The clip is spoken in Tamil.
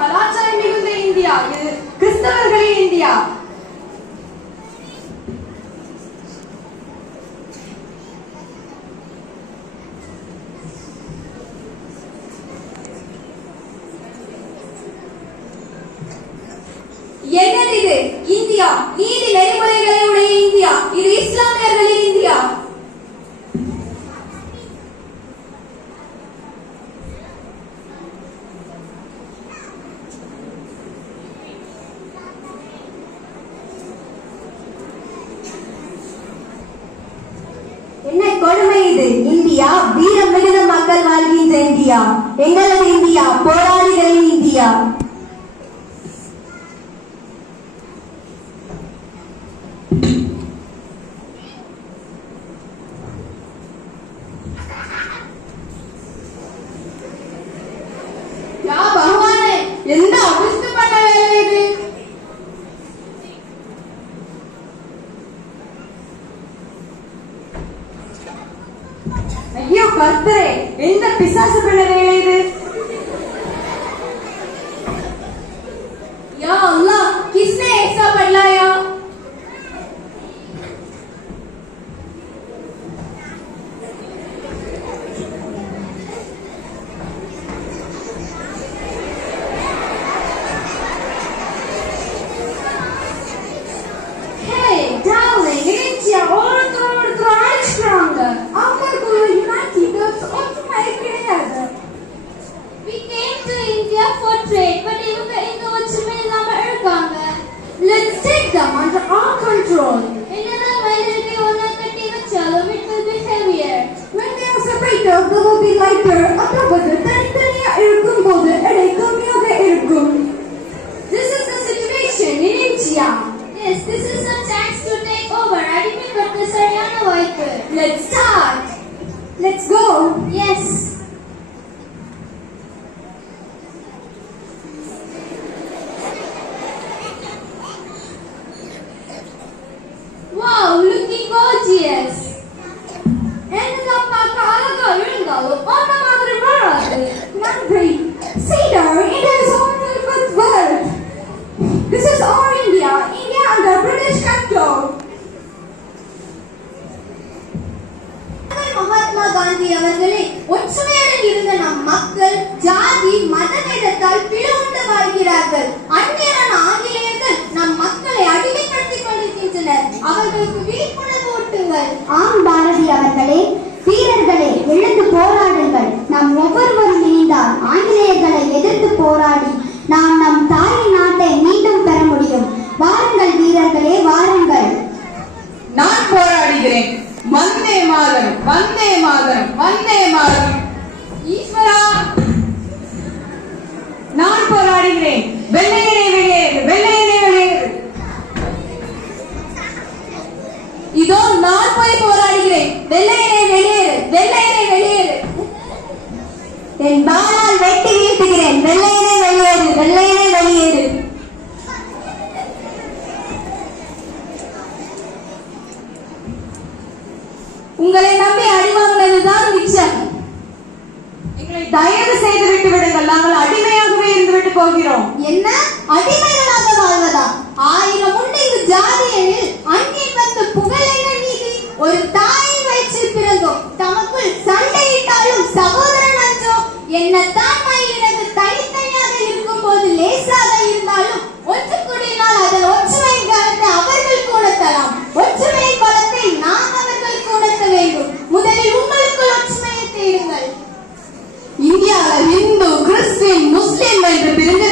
கலாச்சாரம் மிகுந்த இந்தியா, இது கிறிஸ்தவர்களின் இந்தியா. என்னது இது? இந்தியா நீதி நெறிமுறைகளை உடைய இந்தியா, இது இஸ்லாமியர்களின் இந்தியா. என்ன கொடுமை இது? இந்தியா வீரம் மிகுந்த மக்கள் வாழ்கின்ற இந்தியா, எங்களது இந்தியா, போராளிகளின் இந்தியா. யா பகவானே, என்ன அவஸ்தைப்பட்ட வேலை இது? ஐயோ கர்த்தரே, எந்த பிசாசு பண்ண வேலை இது? या अल्लाह, किसने ऐसा बदलाया? Hey darling, India ஒருத்தர் அடிச்சுக்கிறாங்க. அவங்களுக்குள்ள யுனைடெட் ஒற்றுமை. We came to India for trade, but இவங்க இங்க ஒற்றுமை இல்லாம இருக்காங்க. Let's take them under our control. என்னதான் வயலுக்கு ஒண்ணா கட்டி வச்சாலும் it will be heavier. When they are separated, they will be lighter. அதாவது தனித்தனியா இருக்கும்போது எடை கம்மியாக இருக்கும். This is the situation in India. Yes, this is a chance to take over. அடிமைப்பட்ட சரியான வாய்ப்பு. Let's start. Let's go. Yes. Wow, looking gorgeous. என்னதான் பார்க்க அழகா இருந்தாலும் அந்த மாதிரி வராது. நன்றி. See there, India is all filled with wealth. This is our India, India under British control. Mahatma Gandhi அவர்களே, ஒற்றுமையுடன் இருந்த நம் மக்கள் ஜாதி மதபேதத்தால் பிளவுண்டு வாழ்கிறார்கள். அந்நியரான ஆங்கிலேயர்கள் நம் மக்களை அடிமைப்படுத்திக் கொண்டிருக்கின்றனர். அவர்களுக்கு விழிப்புணர்வு ஊட்டுங்கள். ஆம் பாரதி அவர்களே, வீரர்களே, எழுந்து போராடுங்கள். நாம் ஒவ்வொருவரும் இணைந்தால் ஆங்கிலேயர்களை எதிர்த்து போராடி நாம் நம் தாய் நாட்டை மீண்டும் பெற முடியும். வாருங்கள் வீரர்களே, வாருங்கள். நான் போராடுகிறேன். வந்தே மாதரம், வந்தே மாதரம், வந்தே மாதரம். ஈஸ்வரா, நான் போராடுகிறேன். வெள்ளையனே வெளியேறு, வெள்ளையனே வெளியேறு. இதோ நான் போய் போராடுகிறேன். வெள்ளையனே வெளியேறு, வெள்ளையனே வெளியேறு. என் பாலால் வெட்டி வீழ்த்துகிறேன். வெள்ளையனே வெளியேறு, வெள்ளையனே வெளியேறு. உங்களை நம்பி அடிவாங்கினதுதான் மிச்சம். எங்களை தயவு செய்து விட்டு விடுங்கள். நாங்கள் அடிமையாகவே இருந்துவிட்டு போகிறோம். என்ன அடிமைகளாக வாழ்வதா? 1000 உண்டு இந்த ஜாதி எனில் அன்னில் வந்து புகழ் என்ன நீதி? ஒரு தாயின் வயிற்றில் பிறந்தோம், தமக்குள் சண்டையிட்டாலும் சகோதரன் அன்றோ. என்னத்தான் மயிலினது தனித்தனியாக இருக்கும் போது லேசாக இருந்தாலும் ஒன்று கூடினால் அதன் ஒற்றுமையின் காலத்தை அவர்களுக்கு உணர்த்தலாம். ஒற்றுமையின் பலத்தை நாம் அவர்களுக்கு உணர்த்த வேண்டும். முதலில் உங்களுக்குள் ஒற்றுமையை தேடுங்கள். இந்தியாவில் இந்து, கிறிஸ்டின், முஸ்லிம் என்று பிரிந்து